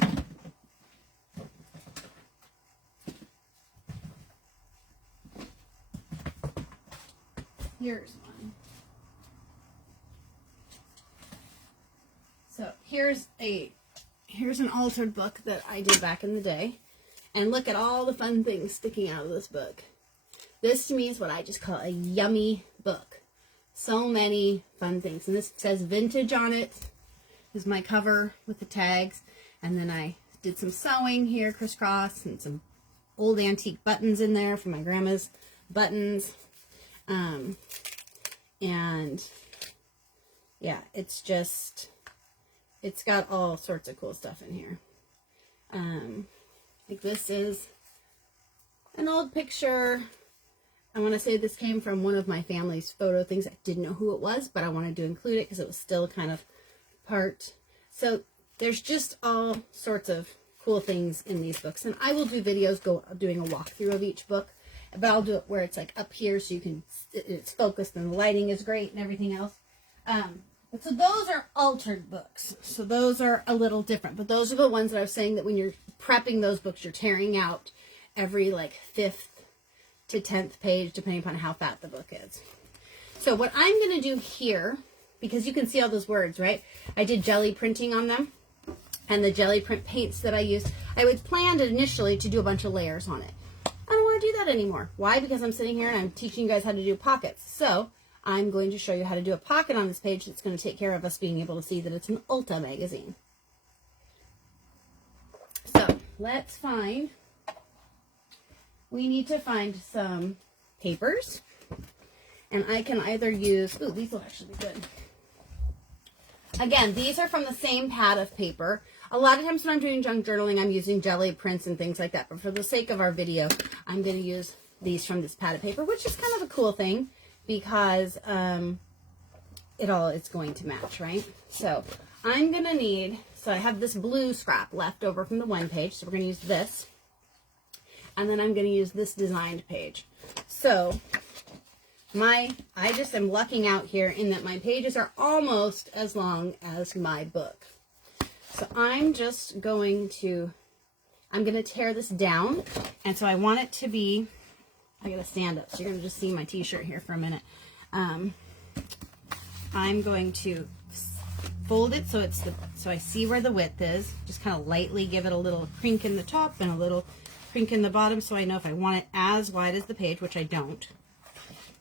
Here's one. So here's an altered book that I did back in the day. And look at all the fun things sticking out of this book. This to me is what I just call a yummy book. So many fun things. And this says vintage on it. This is my cover with the tags. And then I did some sewing here, crisscross, and some old antique buttons in there from my grandma's buttons. And yeah, it's got all sorts of cool stuff in here. Like this is an old picture. I want to say this came from one of my family's photo things. I didn't know who it was, but I wanted to include it because it was still kind of part. So there's just all sorts of cool things in these books. And I will do videos doing a walkthrough of each book. But I'll do it where it's like up here so you can, it's focused and the lighting is great and everything else. But so those are altered books. So those are a little different. But those are the ones that I was saying that when you're prepping those books, you're tearing out every like 5th to 10th page, depending upon how fat the book is. So what I'm going to do here, because you can see all those words, right? I did jelly printing on them. And the jelly print paints that I used, I was planned initially to do a bunch of layers on it. I don't want to do that anymore. Why? Because I'm sitting here and I'm teaching you guys how to do pockets. So I'm going to show you how to do a pocket on this page that's going to take care of us being able to see that it's an Ulta magazine. So let's find, we need to find some papers. And I can either use, ooh, these will actually be good. Again, these are from the same pad of paper. A lot of times when I'm doing junk journaling, I'm using jelly prints and things like that. But for the sake of our video, I'm going to use these from this pad of paper, which is kind of a cool thing because it's going to match, right? So I'm going to need, so I have this blue scrap left over from the one page. So we're going to use this. And then I'm going to use this designed page. So I just am lucking out here in that my pages are almost as long as my book. So I'm going to tear this down. And so I want it to be, I gotta stand up. So you're gonna just see my t-shirt here for a minute. I'm going to fold it so so I see where the width is. Just kind of lightly give it a little crink in the top and a little crink in the bottom so I know if I want it as wide as the page, which I don't.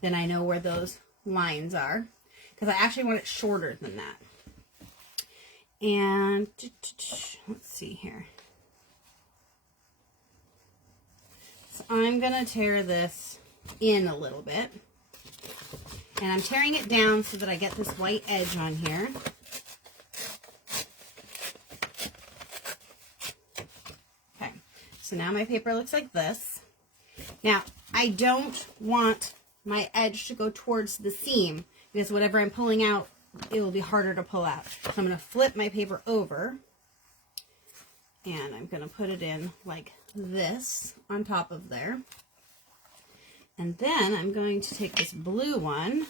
Then I know where those lines are, because I actually want it shorter than that. And let's see here. So I'm going to tear this in a little bit. And I'm tearing it down so that I get this white edge on here. Okay, so now my paper looks like this. Now, I don't want my edge to go towards the seam because whatever I'm pulling out, it will be harder to pull out. So I'm going to flip my paper over and I'm going to put it in like this on top of there. And then I'm going to take this blue one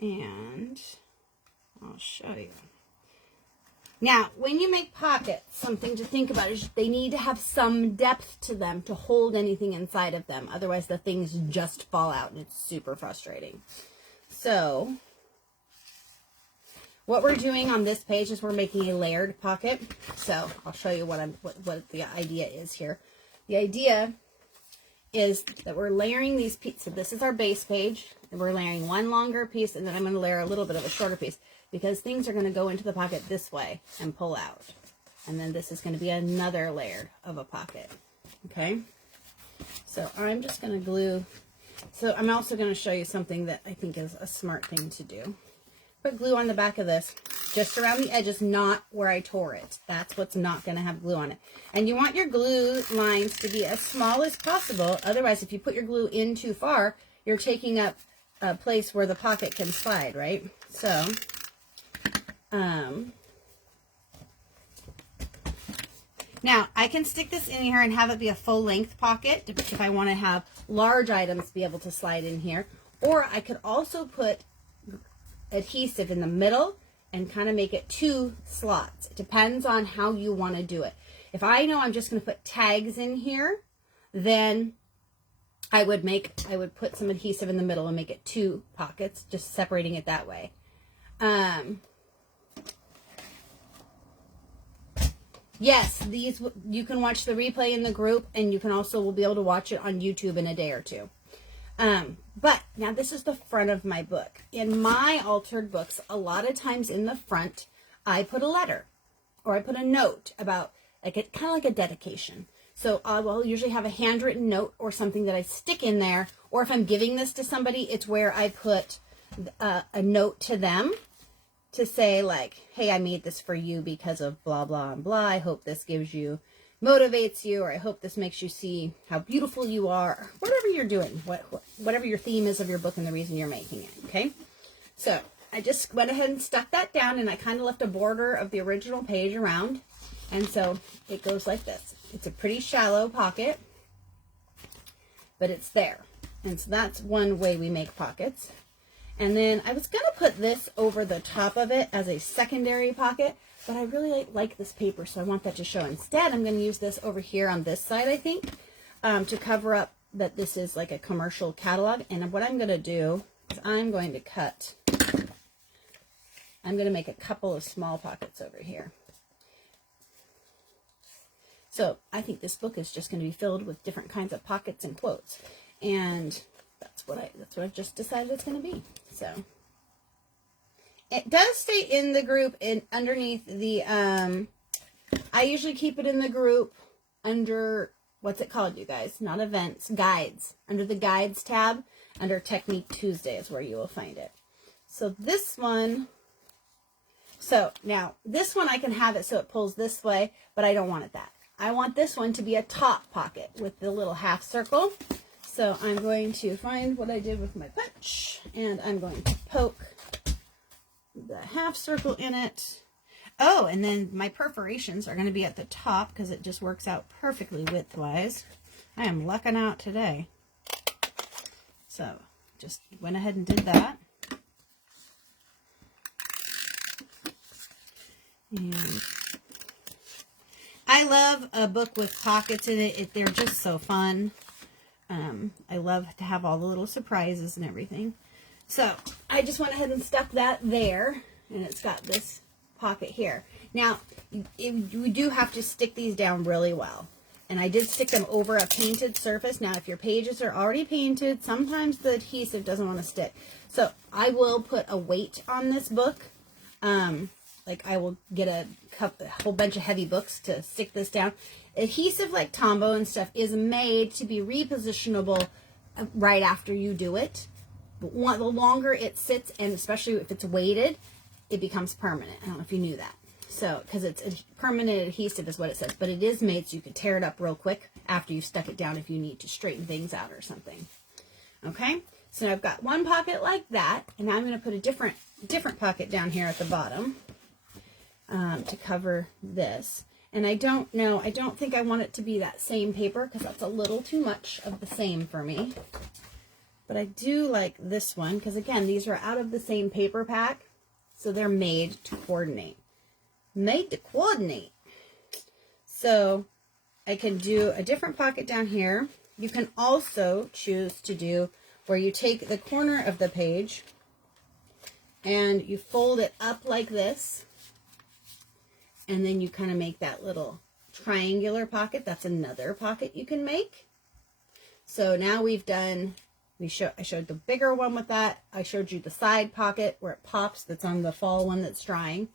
and I'll show you. Now, when you make pockets, something to think about is they need to have some depth to them to hold anything inside of them. Otherwise, the things just fall out, and it's super frustrating. So, what we're doing on this page is we're making a layered pocket. So, I'll show you what the idea is here. The idea is that we're layering these pieces. So, this is our base page, and we're layering one longer piece, and then I'm going to layer a little bit of a shorter piece, because things are going to go into the pocket this way and pull out. And then this is going to be another layer of a pocket. Okay? So I'm just going to glue. So I'm also going to show you something that I think is a smart thing to do. Put glue on the back of this, just around the edges, not where I tore it. That's what's not going to have glue on it. And you want your glue lines to be as small as possible. Otherwise, if you put your glue in too far, you're taking up a place where the pocket can slide, right? So now I can stick this in here and have it be a full length pocket if I want to have large items be able to slide in here. Or I could also put adhesive in the middle and kind of make it 2 slots. It depends on how you want to do it. If I know I'm just going to put tags in here, then I would put some adhesive in the middle and make it 2 pockets, just separating it that way. Yes, these you can watch the replay in the group, and you can also will be able to watch it on YouTube in a day or two. But now this is the front of my book. In my altered books, a lot of times in the front, I put a letter or I put a note about kind of like a dedication. So I will usually have a handwritten note or something that I stick in there. Or if I'm giving this to somebody, it's where I put a note to them to say like, hey, I made this for you because of blah, blah, and blah. I hope this motivates you, or I hope this makes you see how beautiful you are, whatever you're doing, whatever your theme is of your book and the reason you're making it, okay? So I just went ahead and stuck that down, and I kind of left a border of the original page around, and so it goes like this. It's a pretty shallow pocket, but it's there, and so that's one way we make pockets. And then I was going to put this over the top of it as a secondary pocket, but I really like this paper, so I want that to show. Instead, I'm going to use this over here on this side, I think, to cover up that this is like a commercial catalog. And what I'm going to do is I'm going to make a couple of small pockets over here. So I think this book is just going to be filled with different kinds of pockets and quotes. And that's what I've just decided it's going to be. So it does stay in the group and underneath the, I usually keep it in the group under what's it called, you guys? Not events, guides. Under the guides tab, under Technique Tuesday is where you will find it. So this one, so now this one I can have it so it pulls this way, but I don't want it that. I want this one to be a top pocket with the little half circle. So I'm going to find what I did with my punch, and I'm going to poke the half circle in it. Oh, and then my perforations are going to be at the top because it just works out perfectly widthwise. I am lucking out today. So just went ahead and did that. And I love a book with pockets in it. They're just so fun. I love to have all the little surprises and everything. So I just went ahead and stuck that there, and it's got this pocket here. Now, you do have to stick these down really well. And I did stick them over a painted surface. Now, if your pages are already painted, sometimes the adhesive doesn't want to stick. So I will put a weight on this book. Like I will get a whole bunch of heavy books to stick this down. Adhesive like Tombow and stuff is made to be repositionable right after you do it. But the longer it sits, and especially if it's weighted, it becomes permanent. I don't know if you knew that. So, because it's permanent adhesive is what it says. But it is made so you can tear it up real quick after you've stuck it down if you need to straighten things out or something. Okay? So now I've got one pocket like that. And now I'm going to put a different pocket down here at the bottom to cover this. And I don't think I want it to be that same paper because that's a little too much of the same for me. But I do like this one because, again, these are out of the same paper pack. So they're made to coordinate. Made to coordinate. So I can do a different pocket down here. You can also choose to do where you take the corner of the page and you fold it up like this. And then you kind of make that little triangular pocket. That's another pocket you can make. So now we've done, I showed the bigger one with that. I showed you the side pocket where it pops. That's on the fall one that's drying.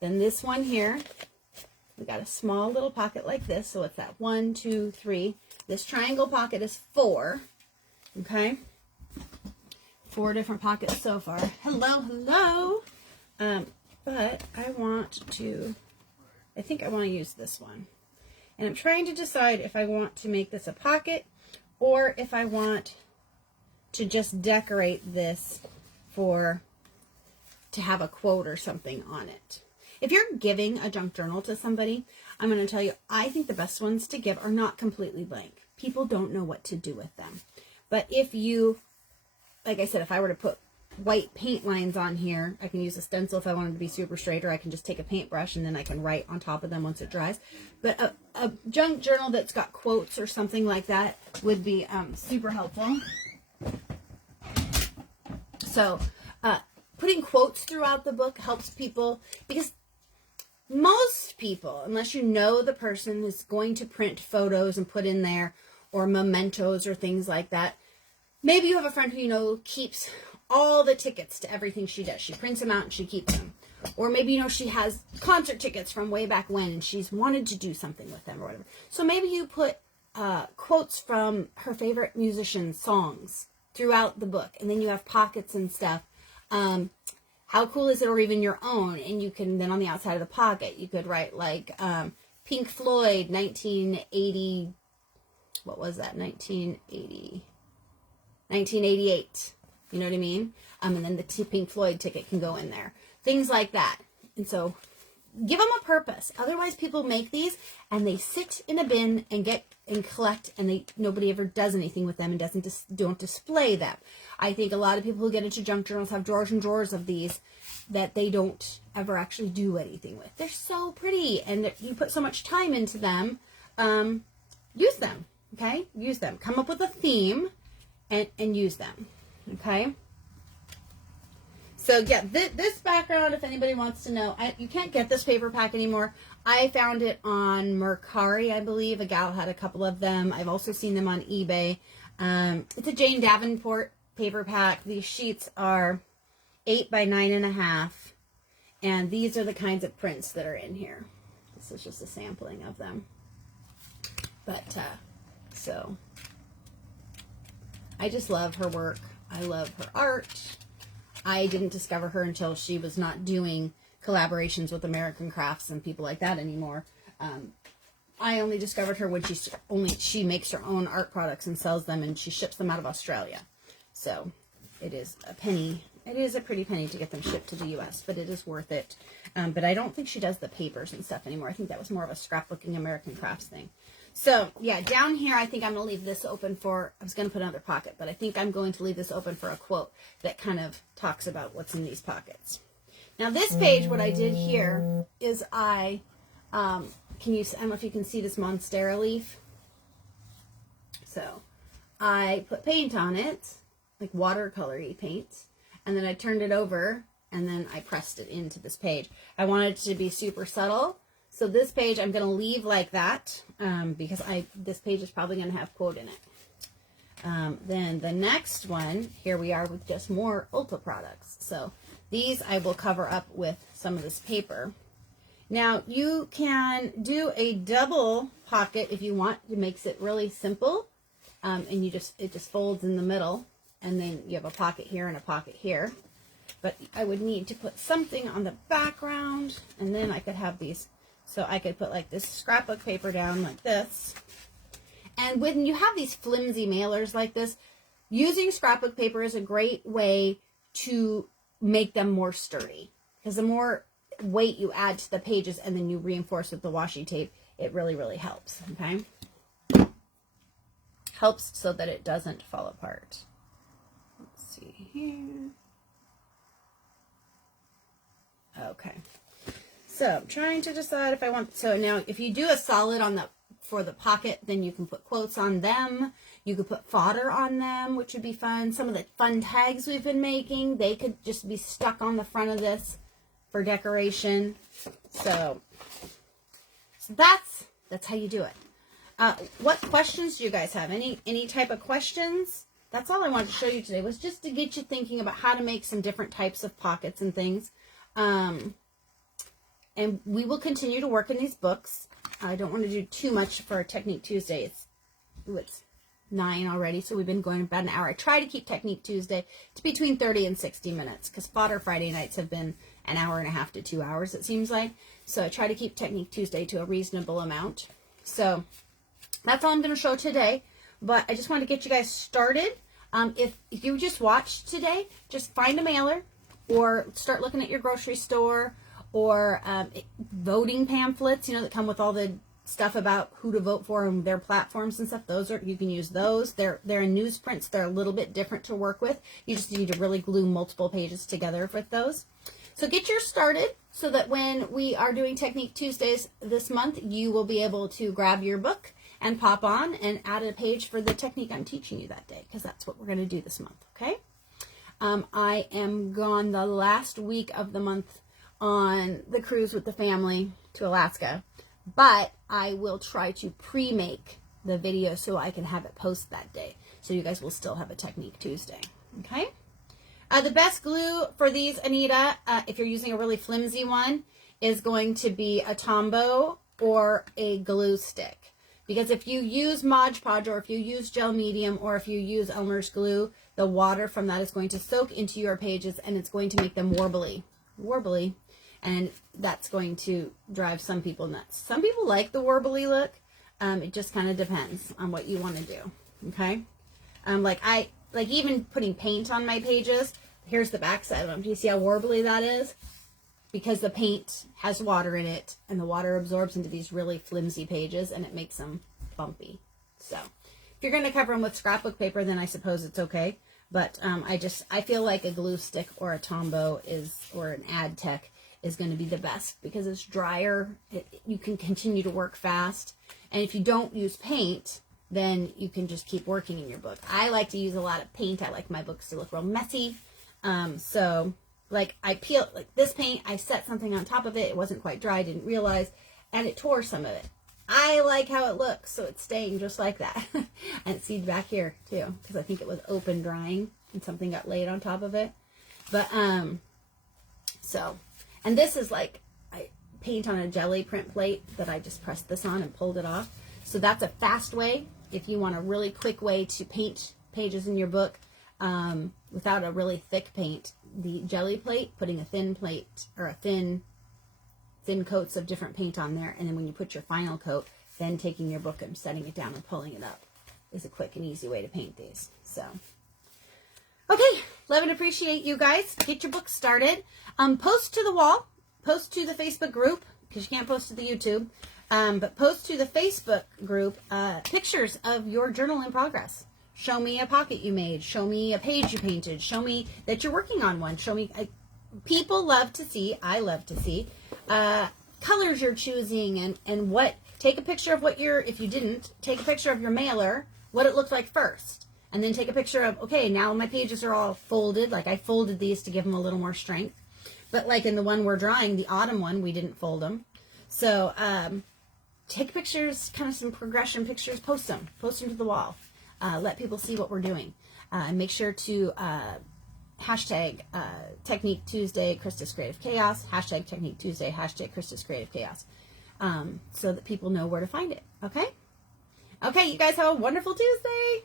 Then this one here, we got a small little pocket like this. So it's that 1, 2, 3. This triangle pocket is 4. Okay. 4 different pockets so far. Hello, hello. But I think I want to use this one. And I'm trying to decide if I want to make this a pocket or if I want to just decorate this to have a quote or something on it. If you're giving a junk journal to somebody, I'm going to tell you, I think the best ones to give are not completely blank. People don't know what to do with them. But if you, like I said, if I were to put white paint lines on here, I can use a stencil if I want it to be super straight, or I can just take a paintbrush and then I can write on top of them once it dries. But a junk journal that's got quotes or something like that would be super helpful. So putting quotes throughout the book helps people, because most people, unless you know the person is going to print photos and put in there, or mementos or things like that. Maybe you have a friend who you know keeps all the tickets to everything she does. She prints them out and she keeps them. Or maybe, you know, she has concert tickets from way back when and she's wanted to do something with them or whatever. So maybe you put quotes from her favorite musicians' songs throughout the book. And then you have pockets and stuff. How cool is it? Or even your own. And you can then on the outside of the pocket, you could write like Pink Floyd, 1980. What was that? 1988. You know what I mean? And then the Pink Floyd ticket can go in there. Things like that. And so give them a purpose. Otherwise, people make these and they sit in a bin and collect, and nobody ever does anything with them and don't display them. I think a lot of people who get into junk journals have drawers and drawers of these that they don't ever actually do anything with. They're so pretty, and you put so much time into them. Use them. Okay? Use them. Come up with a theme and use them. Okay? So, yeah, this background, if anybody wants to know, you can't get this paper pack anymore. I found it on Mercari, I believe. A gal had a couple of them. I've also seen them on eBay. It's a Jane Davenport paper pack. These sheets are 8 by 9.5. And these are the kinds of prints that are in here. This is just a sampling of them. But So I just love her work. I love her art. I didn't discover her until she was not doing collaborations with American Crafts and people like that anymore. I only discovered her when she makes her own art products and sells them, and she ships them out of Australia. So it is a penny. It is a pretty penny to get them shipped to the U.S., but it is worth it. But I don't think she does the papers and stuff anymore. I think that was more of a scrapbooking American Crafts thing. So, yeah, down here, I think I'm going to leave this open for, I was going to put another pocket, but I think I'm going to leave this open for a quote that kind of talks about what's in these pockets. Now, this page, what I did here is I don't know if you can see this Monstera leaf. So, I put paint on it, like watercolory paint, and then I turned it over, and then I pressed it into this page. I wanted it to be super subtle. So this page I'm going to leave like that because this page is probably going to have quote in it. Then the next one, here we are with just more Ulta products. So these I will cover up with some of this paper. Now you can do a double pocket if you want. It makes it really simple, and it just folds in the middle, and then you have a pocket here and a pocket here. But I would need to put something on the background, and then I could have these. So I could put like this scrapbook paper down like this. And when you have these flimsy mailers like this, using scrapbook paper is a great way to make them more sturdy. Because the more weight you add to the pages and then you reinforce with the washi tape, it really, really helps. Okay? Helps so that it doesn't fall apart. Let's see here. Okay. So I'm trying to decide if I want, so now if you do a solid for the pocket, then you can put quotes on them. You could put fodder on them, which would be fun. Some of the fun tags we've been making, they could just be stuck on the front of this for decoration. So that's how you do it. What questions do you guys have? Any type of questions? That's all I wanted to show you today, was just to get you thinking about how to make some different types of pockets and things. And we will continue to work in these books. I don't want to do too much for Technique Tuesday. It's 9 already, so we've been going about an hour. I try to keep Technique Tuesday to between 30 and 60 minutes, because Fodder Friday nights have been an hour and a half to 2 hours, it seems like. So I try to keep Technique Tuesday to a reasonable amount. So that's all I'm going to show today. But I just want to get you guys started. If you just watched today, just find a mailer or start looking at your grocery store, or voting pamphlets, that come with all the stuff about who to vote for and their platforms and stuff. You can use those. They're in newsprints. They're a little bit different to work with. You just need to really glue multiple pages together with those. So get yours started so that when we are doing Technique Tuesdays this month, you will be able to grab your book and pop on and add a page for the technique I'm teaching you that day, because that's what we're going to do this month, okay? I am gone the last week of the month on the cruise with the family to Alaska, but I will try to pre-make the video so I can have it post that day, so you guys will still have a Technique Tuesday. Okay. The best glue for these, Anita, if you're using a really flimsy one, is going to be a Tombow or a glue stick, because if you use Mod Podge, or if you use gel medium, or if you use Elmer's glue, the water from that is going to soak into your pages and it's going to make them warbly, and that's going to drive some people nuts. Some people like the warbly look. It just kind of depends on what you want to do. Okay. Like even putting paint on my pages. Here's the back side of them. Do you see how warbly that is? Because the paint has water in it, and the water absorbs into these really flimsy pages, and it makes them bumpy. So if you're going to cover them with scrapbook paper, then I suppose it's okay. But I feel like a glue stick or a Tombow or an Ad Tech is going to be the best, because it's drier. You can continue to work fast. And if you don't use paint, then you can just keep working in your book. I like to use a lot of paint. I like my books to look real messy. So like I peel like this paint, I set something on top of it. It wasn't quite dry. I didn't realize, and it tore some of it. I like how it looks, so it's staying just like that. And it's seed back here too, because I think it was open drying and something got laid on top of it. But and this is like I paint on a jelly print plate that I just pressed this on and pulled it off. So that's a fast way if you want a really quick way to paint pages in your book without a really thick paint, the jelly plate, putting a thin plate or a thin coats of different paint on there, and then when you put your final coat, then taking your book and setting it down and pulling it up is a quick and easy way to paint these. So, okay, love and appreciate you guys. Get your book started. Post to the wall, post to the Facebook group, because you can't post to the YouTube, but post to the Facebook group pictures of your journal in progress. Show me a pocket you made. Show me a page you painted. Show me that you're working on one. Show me, people love to see, I love to see, colors you're choosing and what, take a picture of what if you didn't, take a picture of your mailer, what it looked like first. And then take a picture of, okay, now my pages are all folded. Like I folded these to give them a little more strength. But like in the one we're drawing, the autumn one, we didn't fold them. So take pictures, kind of some progression pictures, post them to the wall. Let people see what we're doing. And make sure to hashtag Technique Tuesday, Krista's Creative Chaos, hashtag Technique Tuesday, hashtag Krista's Creative Chaos, so that people know where to find it. Okay? Okay, you guys have a wonderful Tuesday.